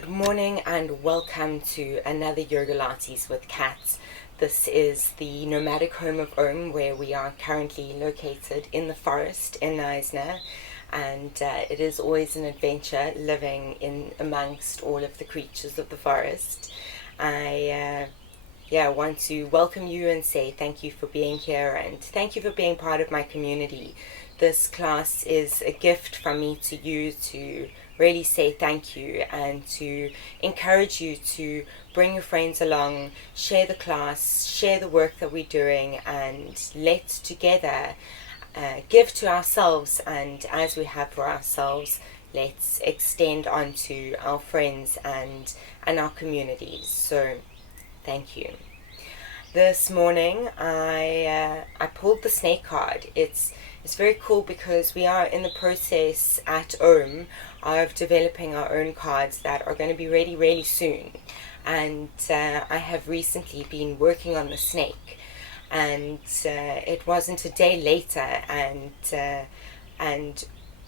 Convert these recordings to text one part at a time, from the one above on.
Good morning and welcome to another Yogalates with Cats. This is the nomadic home of OAM, where we are currently located in the forest in Eisner, and it is always an adventure living in amongst all of the creatures of the forest. I want to welcome you and say thank you for being here and thank you for being part of my community. This class is a gift from me to you to really say thank you and to encourage you to bring your friends along, share the class, share the work that we're doing, and let's together give to ourselves, and as we have for ourselves, let's extend on to our friends and our communities. So thank you. This morning I pulled the snake card. It's very cool because we are in the process at OAM of developing our own cards that are going to be ready really soon. And I have recently been working on the snake, and it wasn't a day later, and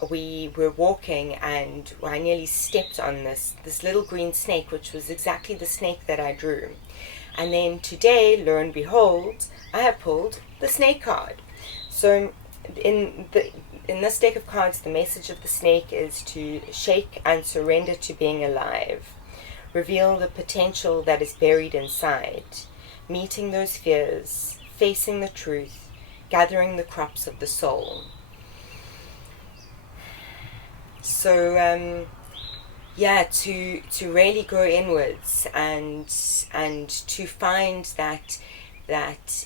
we were walking and I nearly stepped on this little green snake, which was exactly the snake that I drew. And then today, lo and behold, I have pulled the snake card. So in this deck of cards, the message of the snake is to shake and surrender to being alive, reveal the potential that is buried inside, meeting those fears, facing the truth, gathering the crops of the soul. So to really go inwards and to find that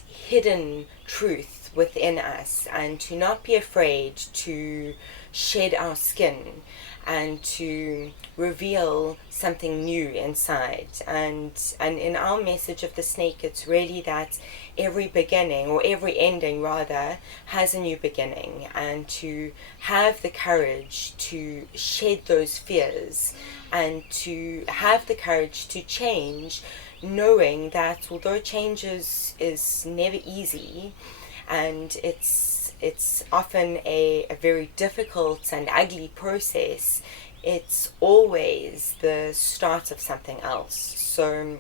hidden truth within us, and to not be afraid to shed our skin and to reveal something new inside. And in our message of the snake, it's really that every beginning, or every ending rather, has a new beginning, and to have the courage to shed those fears and to have the courage to change, knowing that although change is never easy, and it's often a very difficult and ugly process, it's always the start of something else. So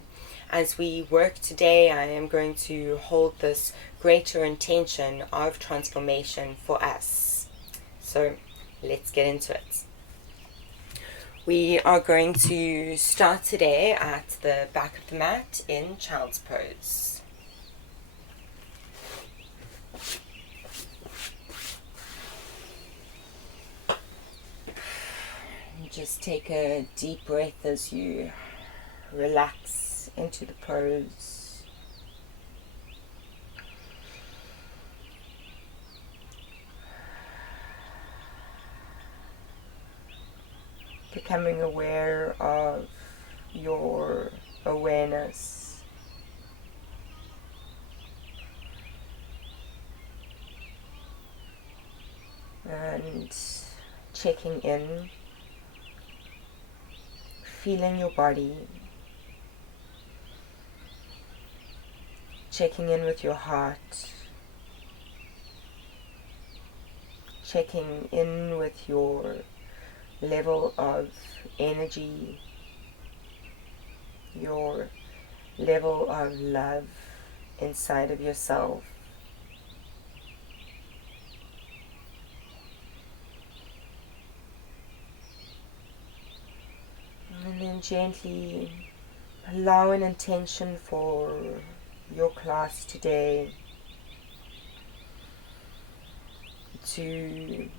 as we work today, I am going to hold this greater intention of transformation for us. So let's get into it. We are going to start today at the back of the mat in child's pose. Just take a deep breath as you relax into the pose. Becoming aware of your awareness. And checking in. Feeling your body, checking in with your heart, checking in with your level of energy, your level of love inside of yourself. And then gently allow an intention for your class today to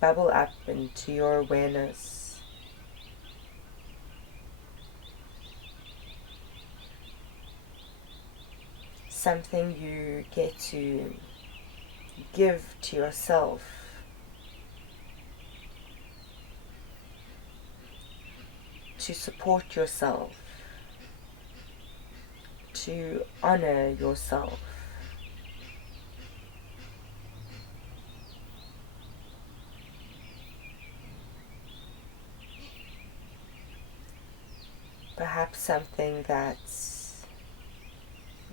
bubble up into your awareness. Something you get to give to yourself. To support yourself, to honor yourself. Perhaps something that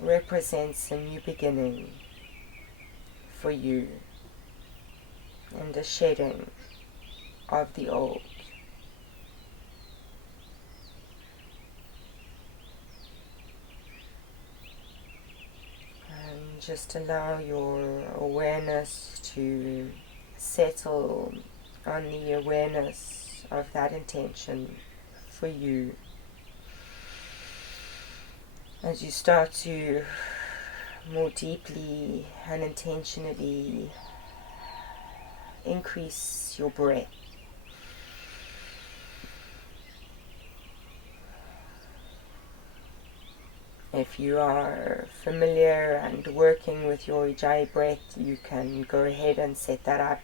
represents a new beginning for you and a shedding of the old. Just allow your awareness to settle on the awareness of that intention for you. As you start to more deeply and intentionally increase your breath. If you are familiar and working with your Ujjayi breath, you can go ahead and set that up.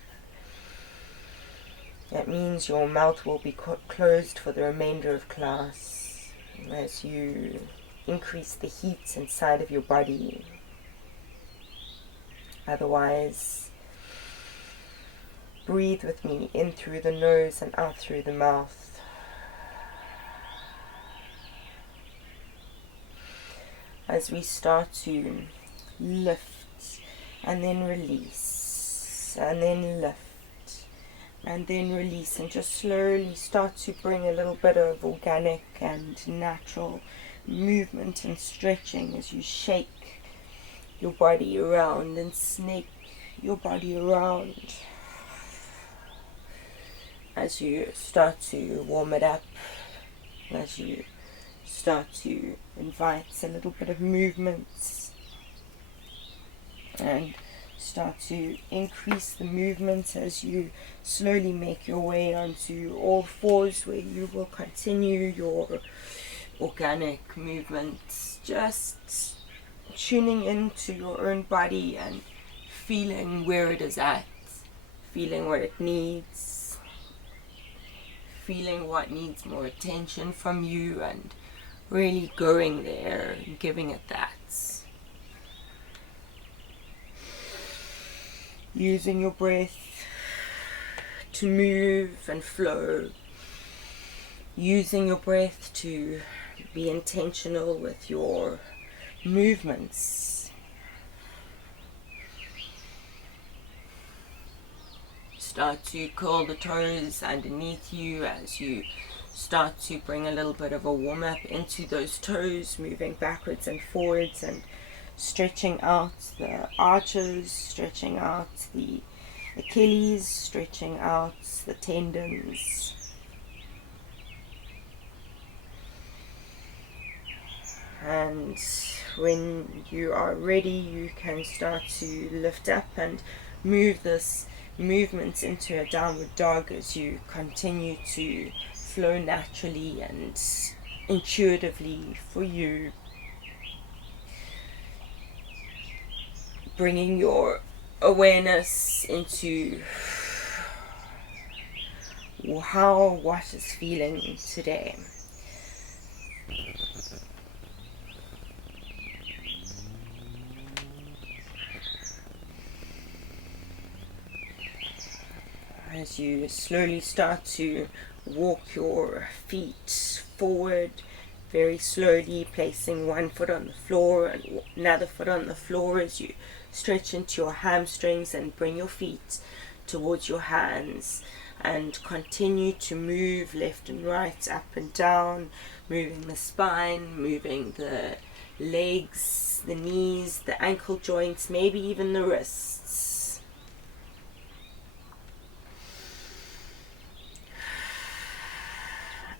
That means your mouth will be closed for the remainder of class as you increase the heat inside of your body. Otherwise, breathe with me in through the nose and out through the mouth. As we start to lift and then release and then lift and then release, and just slowly start to bring a little bit of organic and natural movement and stretching as you shake your body around and snake your body around. As you start to warm it up, as you start to invite a little bit of movement and start to increase the movement as you slowly make your way onto all fours, where you will continue your organic movements, just tuning into your own body and feeling where it is at, feeling what it needs, feeling what needs more attention from you, and really going there and giving it that. Using your breath to move and flow. Using your breath to be intentional with your movements. Start to curl the toes underneath you as you start to bring a little bit of a warm-up into those toes, moving backwards and forwards and stretching out the arches, stretching out the Achilles, stretching out the tendons. And when you are ready, you can start to lift up and move this movement into a downward dog as you continue to flow naturally and intuitively for you. Bringing your awareness into what is feeling today. As you slowly start to walk your feet forward, very slowly placing one foot on the floor and another foot on the floor as you stretch into your hamstrings and bring your feet towards your hands, and continue to move left and right, up and down, moving the spine, moving the legs, the knees, the ankle joints, maybe even the wrists.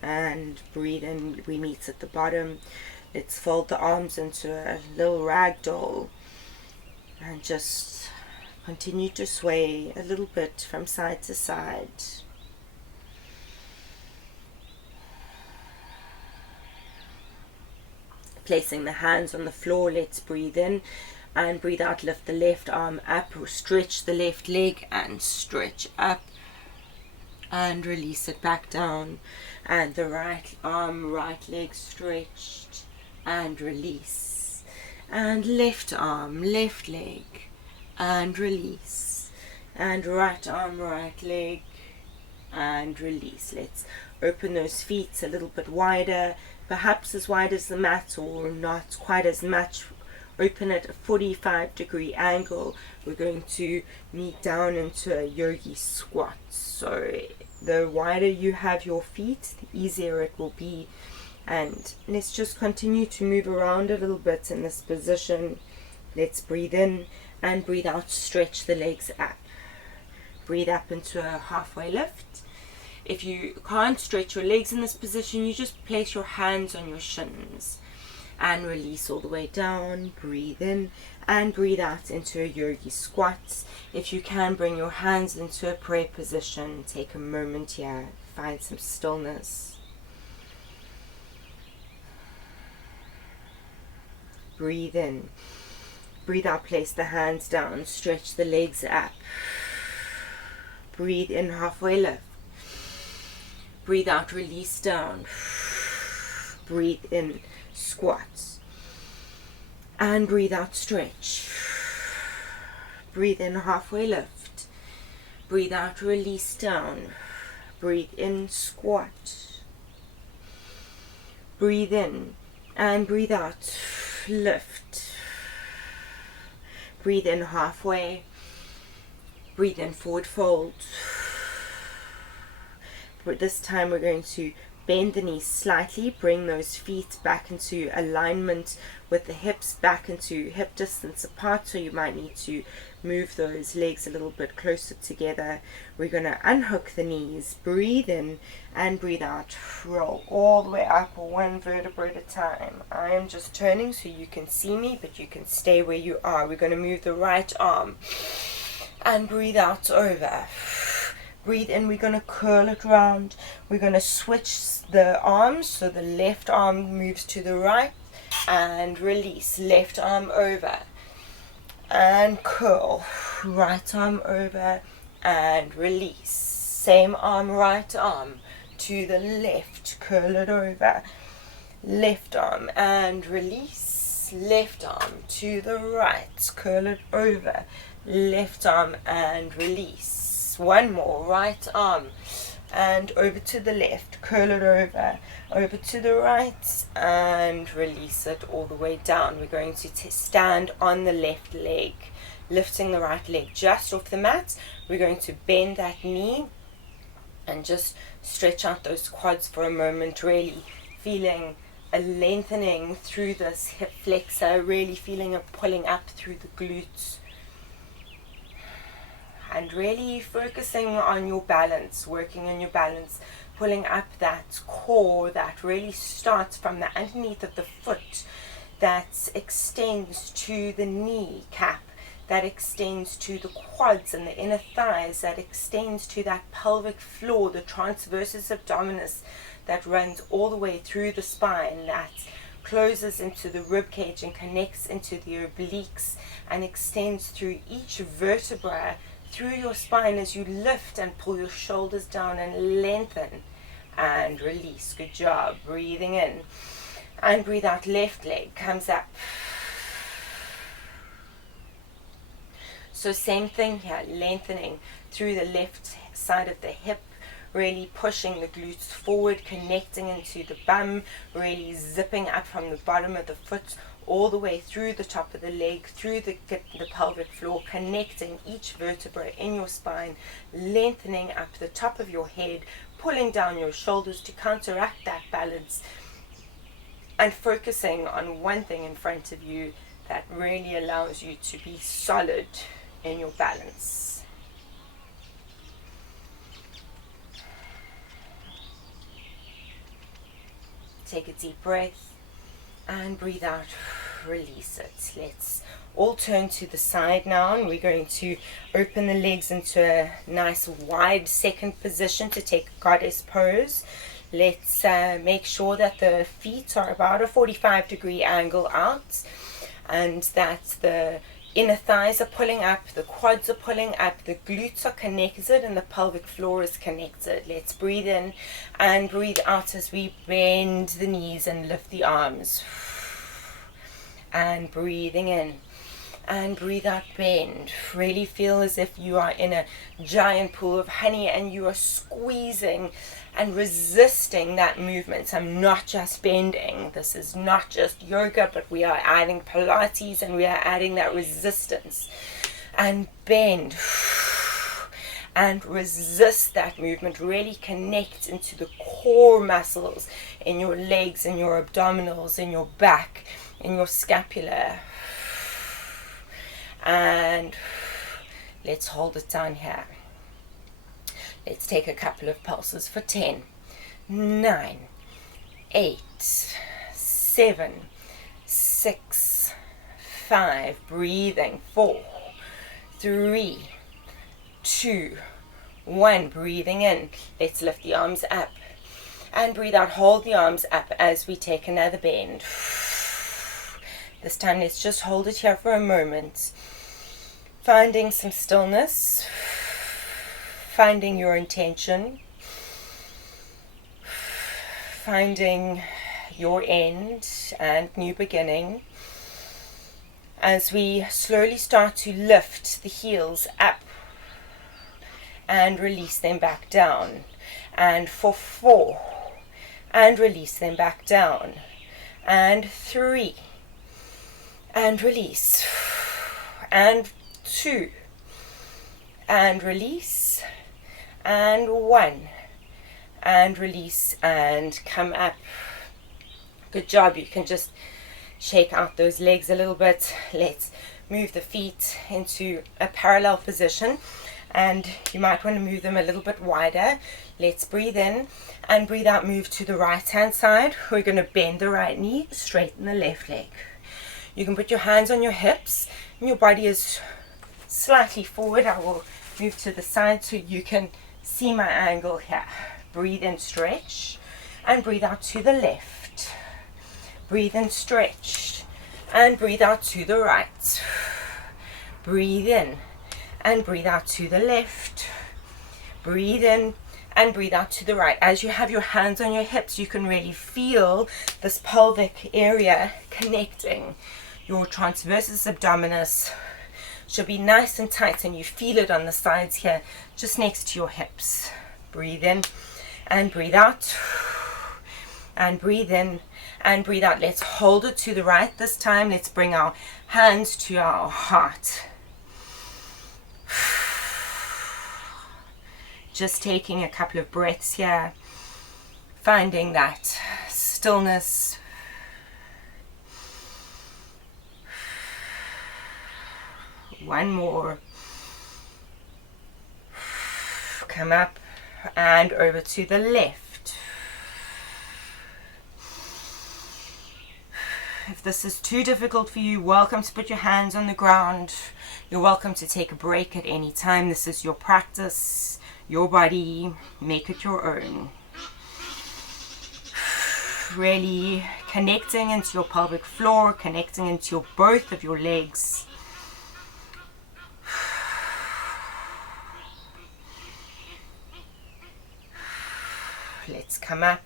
And breathe in, we meet at the bottom. Let's fold the arms into a little ragdoll and just continue to sway a little bit from side to side. Placing the hands on the floor, let's breathe in and breathe out. Lift the left arm up, stretch the left leg and stretch up, and release it back down. And the right arm, right leg stretched and release. And left arm, left leg and release. And right arm, right leg and release. Let's open those feet a little bit wider, perhaps as wide as the mat or not quite as much. Open at a 45-degree angle. We're going to meet down into a yogi squat. So the wider you have your feet, the easier it will be. And let's just continue to move around a little bit in this position, Let's breathe in and breathe out, stretch the legs up. Breathe up into a halfway lift. If you can't stretch your legs in this position, you just place your hands on your shins and release all the way down. Breathe in and breathe out into a yogi squat. If you can, bring your hands into a prayer position. Take a moment here, find some stillness. Breathe in, breathe out, place the hands down, stretch the legs up. Breathe in, halfway lift. Breathe out, release down. Breathe in, squat. And breathe out, stretch. Breathe in, halfway lift. Breathe out, release down. Breathe in, squat. Breathe in and breathe out, lift. Breathe in, halfway. Breathe in, forward fold. But this time we're going to bend the knees slightly, bring those feet back into alignment with the hips, back into hip distance apart, so you might need to move those legs a little bit closer together. We're going to unhook the knees, breathe in and breathe out, roll all the way up, one vertebra at a time. I am just turning so you can see me, but you can stay where you are. We're going to move the right arm and breathe out over. Breathe in, we're going to curl it round. We're going to switch the arms, so the left arm moves to the right and release. Left arm over and curl. Right arm over and release. Same arm, right arm to the left, curl it over. Left arm and release. Left arm to the right, curl it over. Left arm and release. One more, right arm and over to the left, curl it over to the right and release it all the way down. We're going to stand on the left leg, lifting the right leg just off the mat. We're going to bend that knee and just stretch out those quads for a moment, really feeling a lengthening through this hip flexor, really feeling a pulling up through the glutes. And really focusing on your balance, working on your balance, pulling up that core that really starts from the underneath of the foot, that extends to the knee cap, that extends to the quads and the inner thighs, that extends to that pelvic floor, the transversus abdominis, that runs all the way through the spine, that closes into the rib cage and connects into the obliques and extends through each vertebra, through your spine as you lift and pull your shoulders down and lengthen and release. Good job. Breathing in and breathe out. Left leg comes up. So same thing here, lengthening through the left side of the hip, really pushing the glutes forward, connecting into the bum, really zipping up from the bottom of the foot all the way through the top of the leg, through the pelvic floor, connecting each vertebra in your spine, lengthening up the top of your head, pulling down your shoulders to counteract that balance, and focusing on one thing in front of you that really allows you to be solid in your balance. Take a deep breath and breathe out, release it. Let's all turn to the side now, and we're going to open the legs into a nice wide second position to take a goddess pose. Let's make sure that the feet are about a 45-degree angle out, and that the inner thighs are pulling up, the quads are pulling up, the glutes are connected, and the pelvic floor is connected. Let's breathe in and breathe out as we bend the knees and lift the arms. And breathing in and breathe out, bend. Really feel as if you are in a giant pool of honey and you are squeezing and resisting that movement. I'm not just bending. This is not just yoga, but we are adding Pilates and we are adding that resistance. And bend and resist that movement. Really connect into the core muscles in your legs, in your abdominals, in your back, in your scapula. and let's hold it down here. Let's take a couple of pulses for 10, 9, 8, 7, 6, 5, breathing, 4, 3, 2, 1, breathing in. Let's lift the arms up and breathe out. Hold the arms up as we take another bend. This time let's just hold it here for a moment, finding some stillness, finding your intention, finding your end and new beginning, as we slowly start to lift the heels up and release them back down, and for 4, and release them back down, and 3, and release, and 2, and release, and 1, and release, and come up. Good job. You can just shake out those legs a little bit. Let's move the feet into a parallel position, and you might want to move them a little bit wider. Let's breathe in and breathe out. Move to the right hand side. We're going to bend the right knee, straighten the left leg. You can put your hands on your hips and your body is slightly forward. I will move to the side so you can see my angle here. Breathe in, stretch, and breathe out to the left. Breathe in, stretch, and breathe out to the right. Breathe in and breathe out to the left. Breathe in and breathe out to the right. As you have your hands on your hips, you can really feel this pelvic area connecting. Your transversus abdominis should be nice and tight, and you feel it on the sides here, just next to your hips. Breathe in and breathe out, and breathe in and breathe out. Let's hold it to the right this time. Let's bring our hands to our heart. Just taking a couple of breaths here, finding that stillness. One more. Come up and over to the left. If this is too difficult for you, welcome to put your hands on the ground. You're welcome to take a break at any time. This is your practice, your body. Make it your own. Really connecting into your pelvic floor, connecting into both of your legs. Let's come up.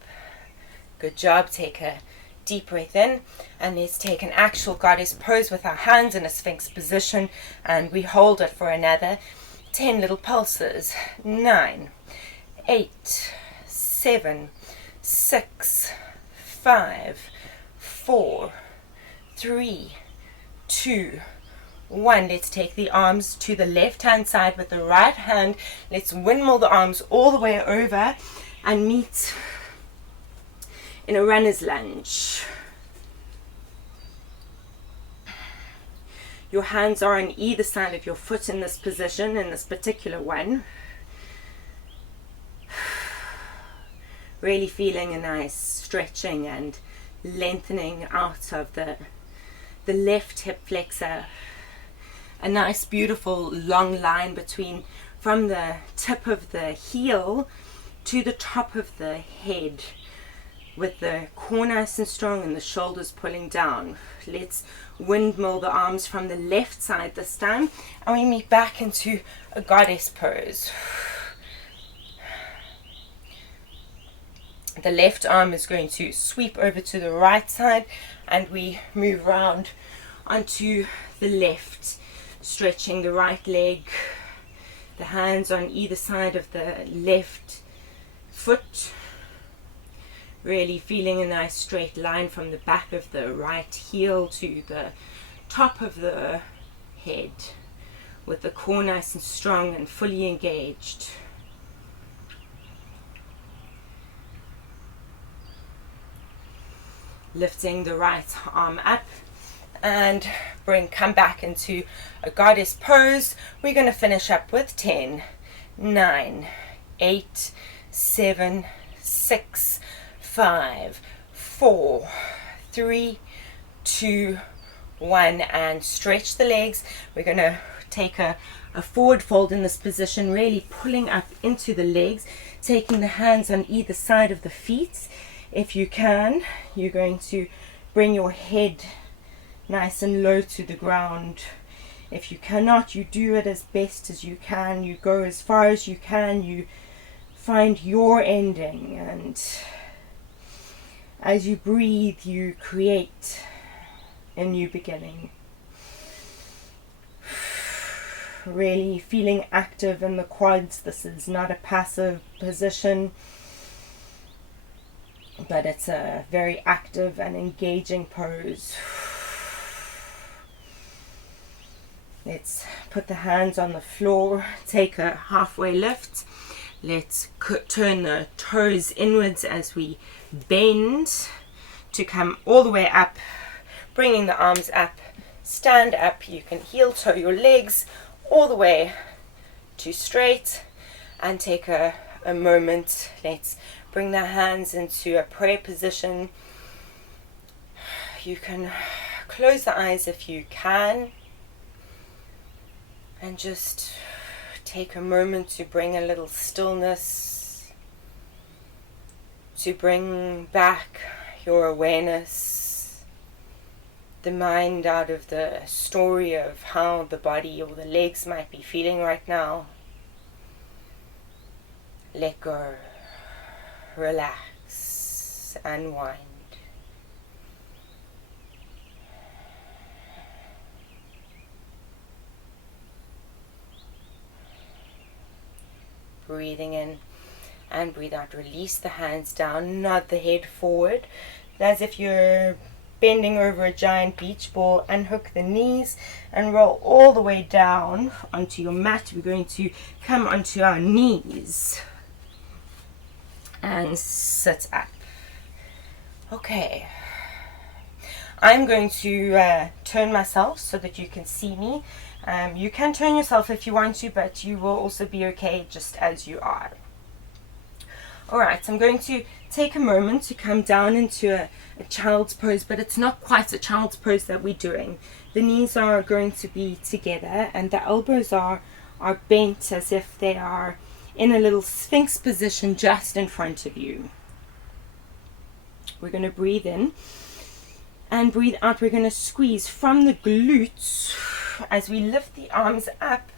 Good job. Take a deep breath in, and let's take an actual goddess pose with our hands in a sphinx position, and we hold it for another 10 little pulses. 9, 8, 7, 6, 5, 4, 3, 2, 1. Let's take the arms to the left hand side with the right hand. Let's windmill the arms all the way over and meet in a runner's lunge. Your hands are on either side of your foot in this position, in this particular one. Really feeling a nice stretching and lengthening out of the left hip flexor. A nice beautiful long line between, from the tip of the heel to the top of the head, with the core nice and strong and the shoulders pulling down. Let's windmill the arms from the left side this time, and we meet back into a goddess pose. The left arm is going to sweep over to the right side, and we move round onto the left, stretching the right leg, the hands on either side of the left foot, really feeling a nice straight line from the back of the right heel to the top of the head, with the core nice and strong and fully engaged. Lifting the right arm up and come back into a goddess pose. We're going to finish up with 10, 9, 8, 7, 6, 5, 4, 3, 2, 1, and stretch the legs. We're going to take a forward fold in this position, really pulling up into the legs, taking the hands on either side of the feet. If you can, you're going to bring your head nice and low to the ground. If you cannot, you do it as best as you can. You go as far as you can. You find your ending, and as you breathe, you create a new beginning. Really feeling active in the quads. This is not a passive position, but it's a very active and engaging pose. Let's put the hands on the floor, take a halfway lift. Let's turn the toes inwards as we bend to come all the way up, bringing the arms up, stand up. You can heel toe your legs all the way to straight, and take a moment. Let's bring the hands into a prayer position. You can close the eyes if you can, and just take a moment to bring a little stillness, to bring back your awareness, the mind out of the story of how the body or the legs might be feeling right now. Let go, relax, unwind. Breathing in and breathe out. Release the hands down, nod the head forward as if you're bending over a giant beach ball. Unhook the knees and roll all the way down onto your mat. We're going to come onto our knees and sit up. Okay, I'm going to turn myself so that you can see me. You can turn yourself if you want to, but you will also be okay just as you are. Alright, so I'm going to take a moment to come down into a child's pose, but it's not quite a child's pose that we're doing. The knees are going to be together and the elbows are bent as if they are in a little sphinx position just in front of you. We're going to breathe in and breathe out. We're going to squeeze from the glutes as we lift the arms up,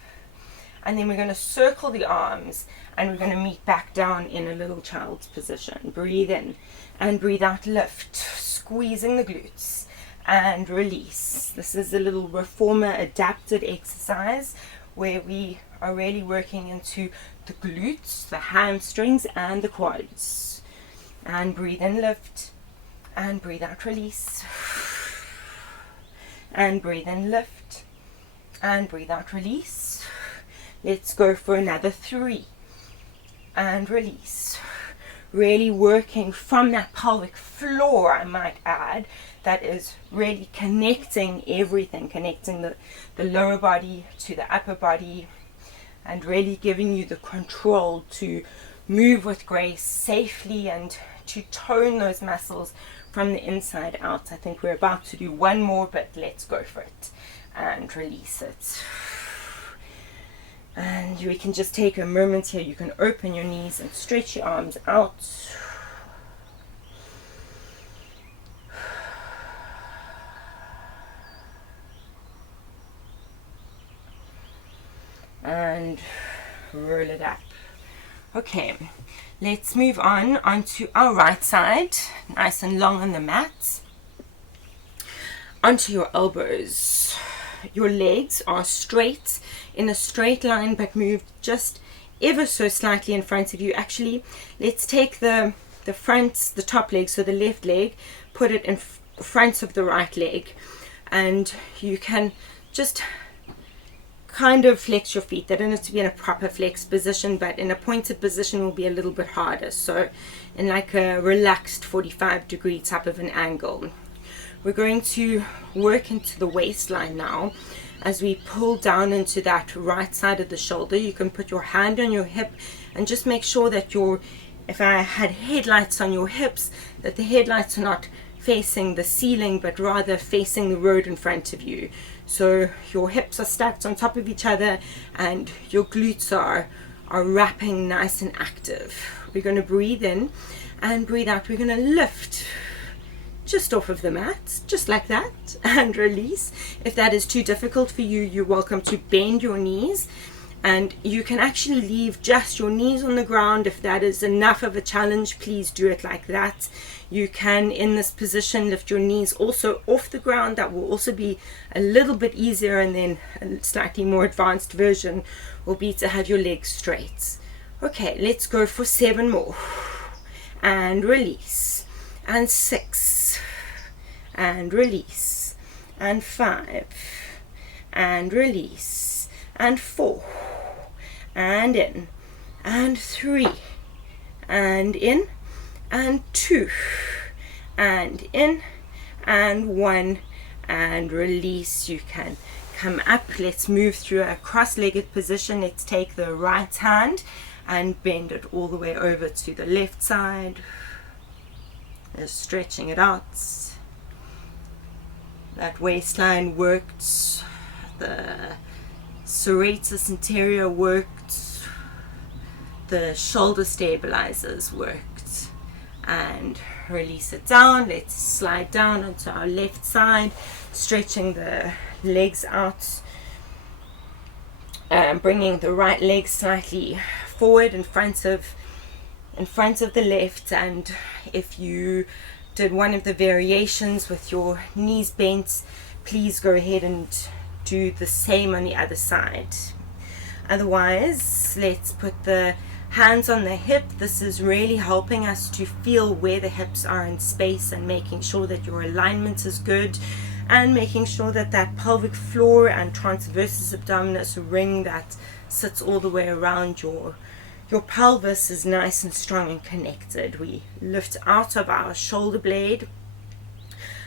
and then we're going to circle the arms and we're going to meet back down in a little child's position. Breathe in and breathe out, lift, squeezing the glutes and release. This is a little reformer adapted exercise where we are really working into the glutes, the hamstrings and the quads. And breathe in, lift, and breathe out, release, and breathe in, lift, and breathe out, release. Let's go for another 3 and release. Really working from that pelvic floor, I might add, that is really connecting everything, connecting the lower body to the upper body, and really giving you the control to move with grace safely and to tone those muscles from the inside out. I think we're about to do one more, but let's go for it and release it. And we can just take a moment here. You can open your knees and stretch your arms out. And roll it up. Okay, let's move on onto our right side, nice and long on the mat. Onto your elbows. Your legs are straight in a straight line, but moved just ever so slightly in front of you. Actually, let's take the top leg, so the left leg, put it in front of the right leg, and you can just kind of flex your feet. They don't have to be in a proper flex position, but in a pointed position will be a little bit harder. So in like a relaxed 45-degree type of an angle. We're going to work into the waistline now as we pull down into that right side of the shoulder. You can put your hand on your hip and just make sure that if I had headlights on your hips, that the headlights are not facing the ceiling but rather facing the road in front of you. So your hips are stacked on top of each other and your glutes are wrapping nice and active. We're going to breathe in and breathe out. We're going to lift just off of the mat, just like that, and release. If that is too difficult for you, you're welcome to bend your knees, and you can actually leave just your knees on the ground. If that is enough of a challenge, please do it like that. You can, in this position, lift your knees also off the ground. That will also be a little bit easier, and then a slightly more advanced version will be to have your legs straight. Okay, let's go for 7 more, and release, and 6, and release, and 5, and release, and 4, and in, and 3, and in, and 2, and in, and 1, and release. You can come up. Let's move through a cross-legged position. Let's take the right hand and bend it all the way over to the left side. Just stretching it out. That waistline worked, the serratus anterior worked, the shoulder stabilizers worked, and release it down. Let's slide down onto our left side, stretching the legs out, bringing the right leg slightly forward in front of the left. And if you did one of the variations with your knees bent, please go ahead and do the same on the other side. Otherwise, let's put the hands on the hip. This is really helping us to feel where the hips are in space and making sure that your alignment is good, and making sure that that pelvic floor and transversus abdominis ring that sits all the way around your pelvis is nice and strong and connected. We lift out of our shoulder blade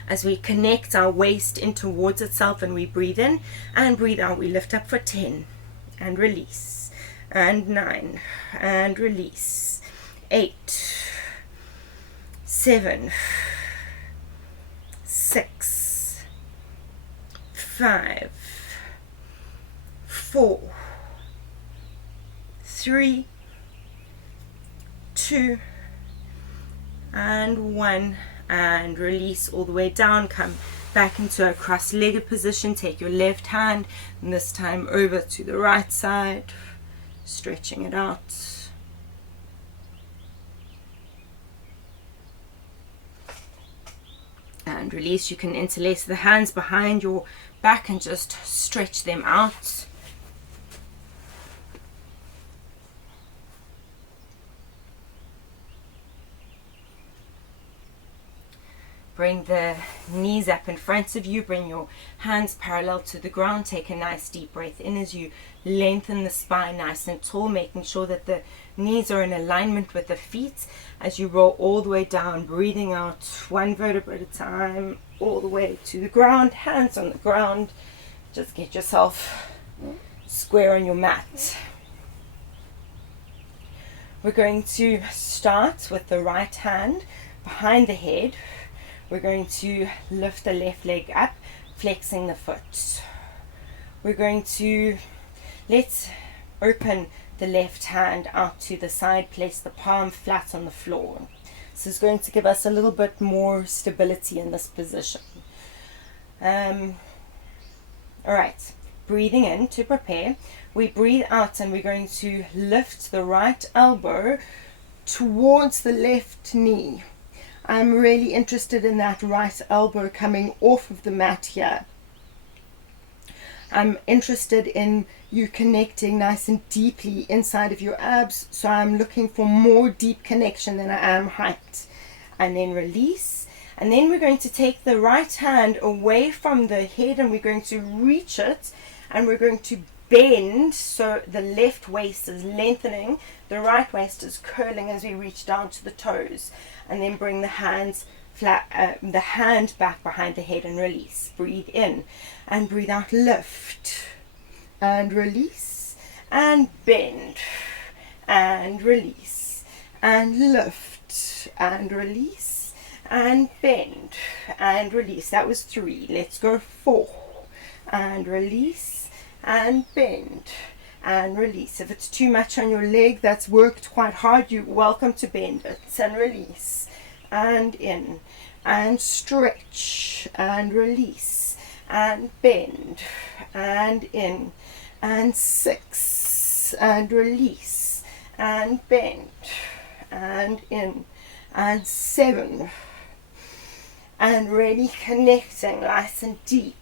as we connect our waist in towards itself, and we breathe in and breathe out. We lift up for 10 and release, and 9 and release, 8, 7, 6, 5, 4, 3, 2, and 1, and release all the way down. Come back into a cross-legged position. Take your left hand, and this time over to the right side, stretching it out. And release. You can interlace the hands behind your back and just stretch them out. Bring the knees up in front of you. Bring your hands parallel to the ground. Take a nice deep breath in as you lengthen the spine nice and tall, making sure that the knees are in alignment with the feet as you roll all the way down, breathing out 1 vertebra at a time, all the way to the ground, hands on the ground. Just get yourself square on your mat. We're going to start with the right hand behind the head. We're going to lift the left leg up, flexing the foot. We're going to, let's open the left hand out to the side, place the palm flat on the floor. This is going to give us a little bit more stability in this position. All right, breathing in to prepare. We breathe out and we're going to lift the right elbow towards the left knee. I'm really interested in that right elbow coming off of the mat here. I'm interested in you connecting nice and deeply inside of your abs, so I'm looking for more deep connection than I am height. And then release, and then we're going to take the right hand away from the head and we're going to reach it, and we're going to bend so the left waist is lengthening, the right waist is curling as we reach down to the toes, and then bring the hands the hand back behind the head and release. Breathe in and breathe out. Lift and release and bend and release and lift and release and bend and release. That was 3. Let's go 4 and release and bend and release. If it's too much on your leg that's worked quite hard, you're welcome to bend it and release and in and stretch and release and bend and in and 6 and release and bend and in and 7 and really connecting nice and deep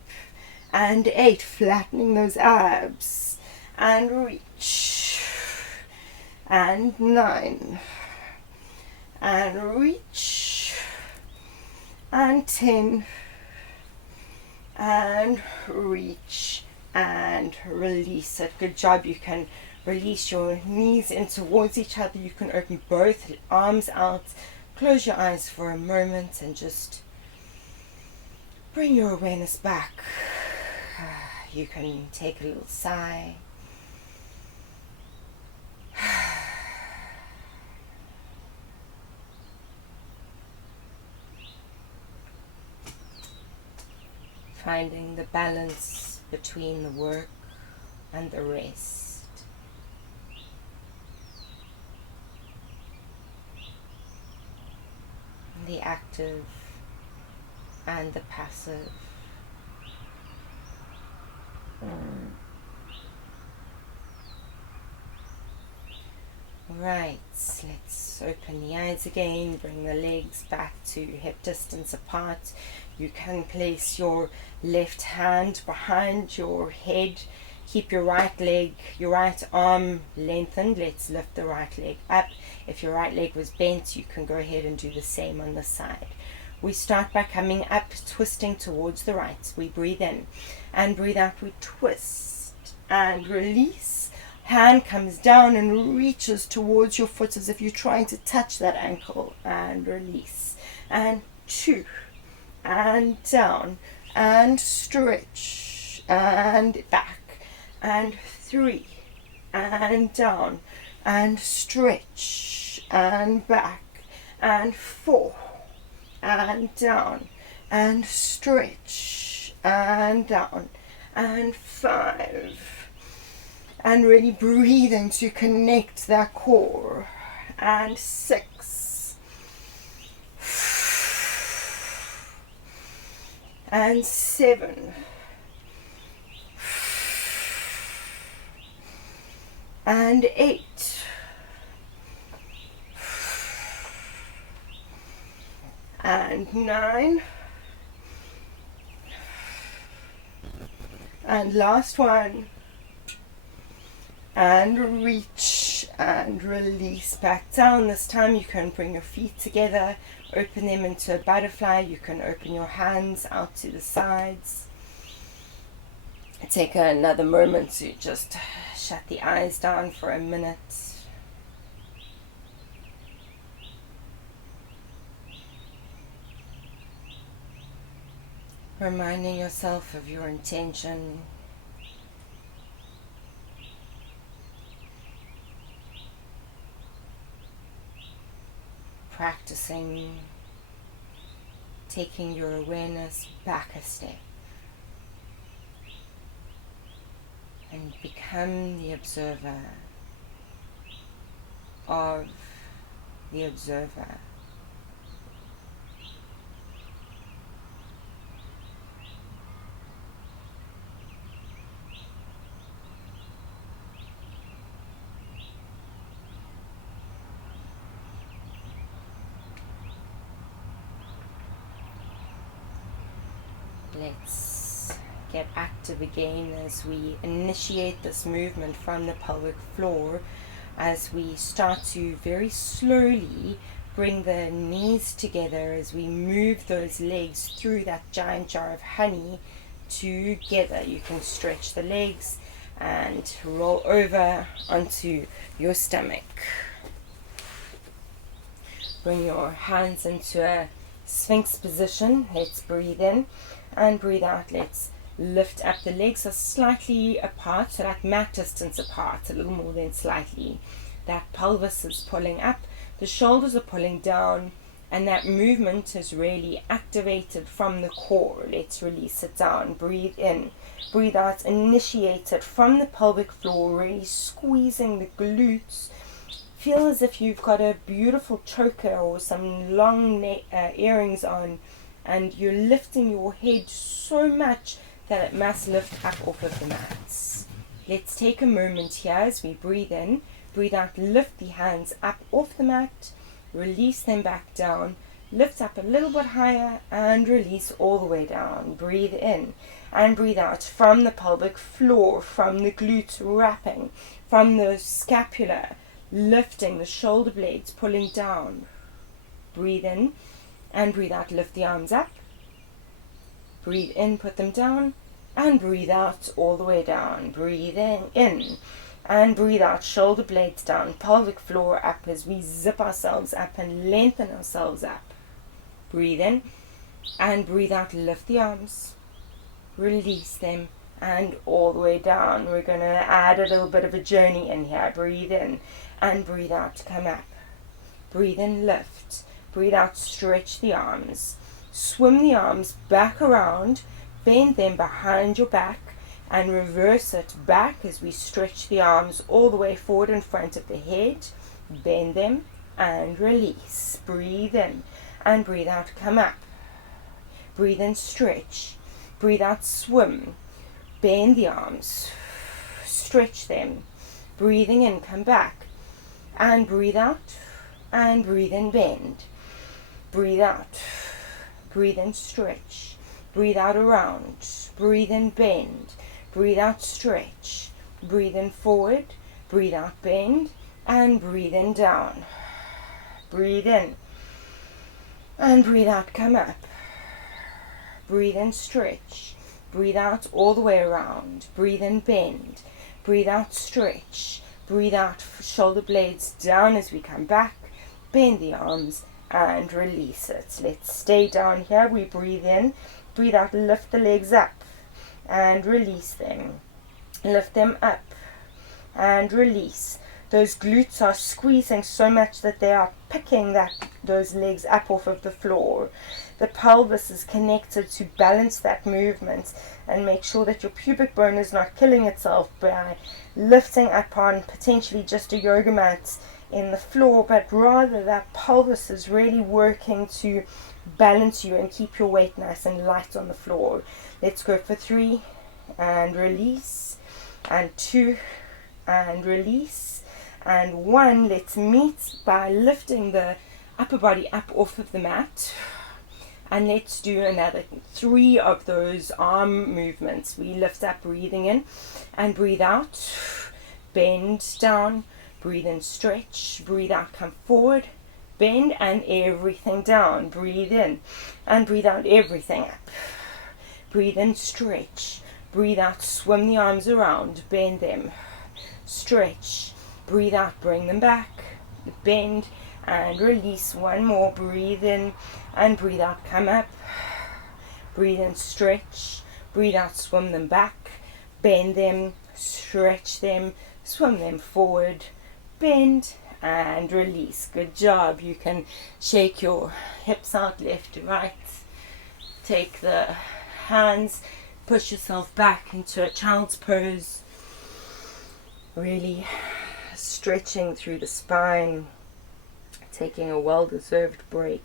and 8, flattening those abs and reach and 9 and reach and 10 and reach and release it. Good job. You can release your knees in towards each other. You can open both arms out, close your eyes for a moment and just bring your awareness back. You can take a little sigh. Finding the balance between the work and the rest. The active and the passive. Right, let's open the eyes again, bring the legs back to hip distance apart. You can place your left hand behind your head, keep your right leg, your right arm lengthened. Let's lift the right leg up. If your right leg was bent, you can go ahead and do the same on the side. We start by coming up, twisting towards the right. We breathe in and breathe out. We twist and release. Hand comes down and reaches towards your foot as if you're trying to touch that ankle and release. And 2 and down and stretch and back. And 3 and down and stretch and back. And 4 and down and stretch and down. And 5. And really breathing to connect that core. And 6. And 7. And 8. And 9. And last one. And reach and release back down. This time you can bring your feet together, open them into a butterfly. You can open your hands out to the sides. Take another moment to just shut the eyes down for a minute. Reminding yourself of your intention. Practicing taking your awareness back a step and become the observer of the observer. Let's get active again as we initiate this movement from the pelvic floor, as we start to very slowly bring the knees together as we move those legs through that giant jar of honey together. You can stretch the legs and roll over onto your stomach. Bring your hands into a Sphinx position. Let's breathe in and breathe out. Let's lift up. The legs are slightly apart, so like mat distance apart, a little more than slightly. That pelvis is pulling up, the shoulders are pulling down, and that movement is really activated from the core. Let's release it down. Breathe in, breathe out, initiate it from the pelvic floor, really squeezing the glutes. Feel as if you've got a beautiful choker or some long earrings on, and you're lifting your head so much that it must lift up off of the mats. Let's take a moment here as we breathe in, breathe out, lift the hands up off the mat, release them back down, lift up a little bit higher and release all the way down. Breathe in and breathe out from the pelvic floor, from the glutes wrapping, from the scapula, lifting the shoulder blades, pulling down. Breathe in and breathe out, lift the arms up. Breathe in, put them down, and breathe out all the way down. Breathing in and breathe out, shoulder blades down, pelvic floor up as we zip ourselves up and lengthen ourselves up. Breathe in and breathe out, lift the arms, release them, and all the way down. We're going to add a little bit of a journey in here. Breathe in and breathe out, come up. Breathe in, lift. Breathe out, stretch the arms. Swim the arms back around, bend them behind your back, and reverse it back as we stretch the arms all the way forward in front of the head. Bend them and release. Breathe in and breathe out, come up. Breathe in, stretch. Breathe out, swim. Bend the arms, stretch them. Breathing in, come back. And breathe out, and breathe in, bend. Breathe out. Breathe in, stretch. Breathe out, around. Breathe in, bend. Breathe out, stretch. Breathe in, forward. Breathe out, bend. And breathe in, down. Breathe in. And breathe out, come up. Breathe in, stretch. Breathe out all the way around. Breathe in, bend. Breathe out, stretch. Breathe out, shoulder blades down as we come back. Bend the arms and release it. Let's stay down here. We breathe in, breathe out, lift the legs up and release them. Lift them up and release. Those glutes are squeezing so much that they are picking those legs up off of the floor. The pelvis is connected to balance that movement and make sure that your pubic bone is not killing itself by lifting up on potentially just a yoga mat in the floor, but rather that pelvis is really working to balance you and keep your weight nice and light on the floor. Let's go for 3 and release, and 2 and release, and 1. Let's meet by lifting the upper body up off of the mat. And let's do another 3 of those arm movements. We lift up, breathing in and breathe out. Bend down, breathe in, stretch, breathe out, come forward, bend, and everything down. Breathe in and breathe out, everything up. Breathe in, stretch, breathe out, swim the arms around, bend them, stretch, breathe out, bring them back, bend, and release. 1 more. Breathe in and breathe out, come up. Breathe in, stretch, breathe out, swim them back, bend them, stretch them, swim them forward, bend, and release. Good job. You can shake your hips out left to right. Take the hands, push yourself back into a child's pose. Really stretching through the spine, taking a well-deserved break.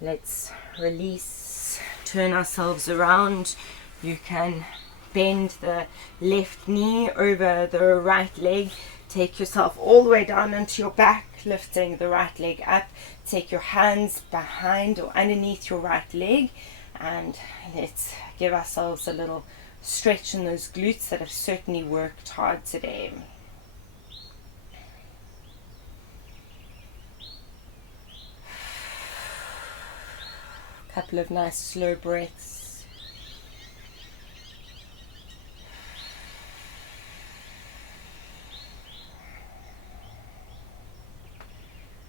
Let's release, turn ourselves around. You can bend the left knee over the right leg. Take yourself all the way down onto your back, lifting the right leg up. Take your hands behind or underneath your right leg, and let's give ourselves a little stretch in those glutes that have certainly worked hard today. Couple of nice slow breaths.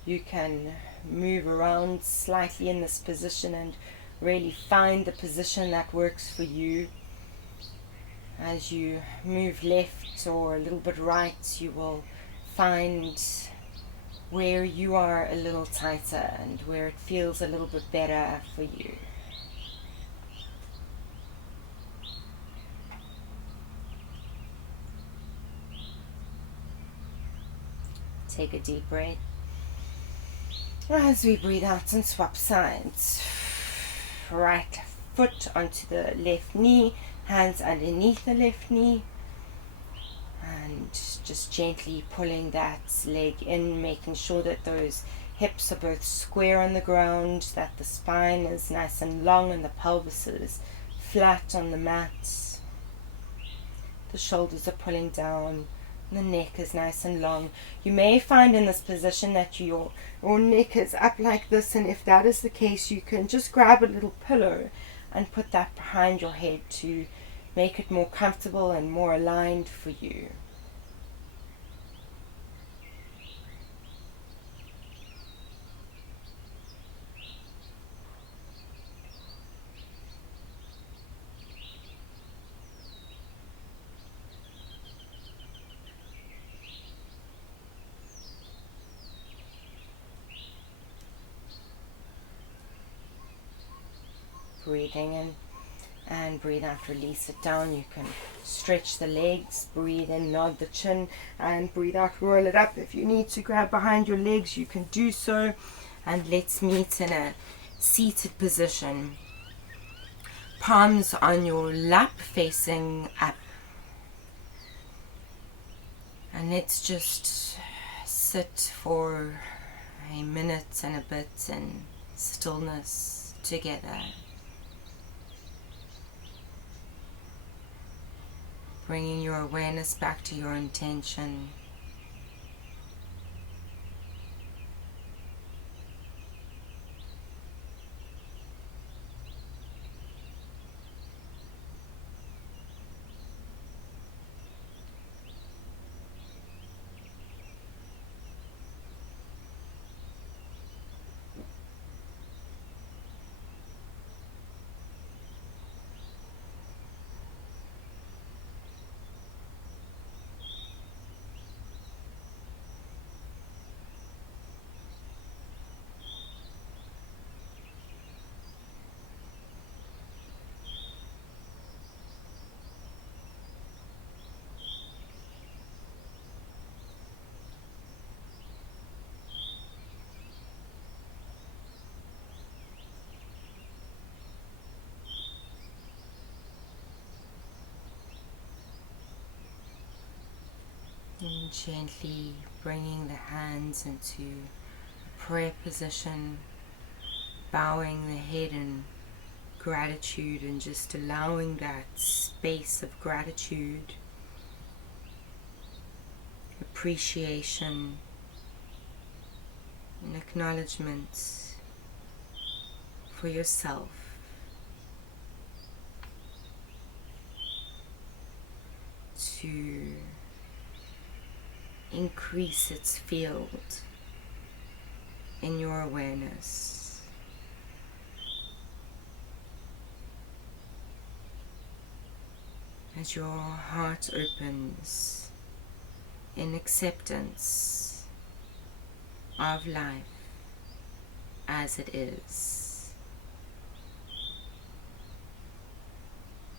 You can move around slightly in this position and really find the position that works for you. As you move left or a little bit right, you will find where you are a little tighter and where it feels a little bit better for you. Take a deep breath as we breathe out and swap sides. Right foot onto the left knee, hands underneath the left knee, and just gently pulling that leg in, making sure that those hips are both square on the ground, that the spine is nice and long and the pelvis is flat on the mat. The shoulders are pulling down, the neck is nice and long. You may find in this position that your neck is up like this, and if that is the case, you can just grab a little pillow and put that behind your head to make it more comfortable and more aligned for you. Breathing in and breathe out, release it down. You can stretch the legs, breathe in, nod the chin, and breathe out, roll it up. If you need to grab behind your legs, you can do so. And let's meet in a seated position. Palms on your lap facing up. And let's just sit for a minute and a bit in stillness together. Bringing your awareness back to your intention. And gently bringing the hands into prayer position, bowing the head in gratitude and just allowing that space of gratitude, appreciation, and acknowledgement for yourself. To increase its field in your awareness. As your heart opens in acceptance of life as it is.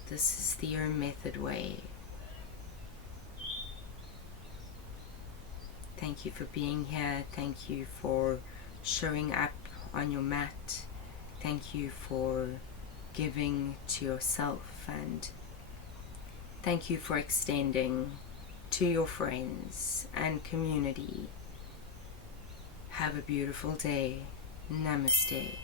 This is the OAM Method way. Thank you for being here. Thank you for showing up on your mat. Thank you for giving to yourself, and thank you for extending to your friends and community. Have a beautiful day. Namaste.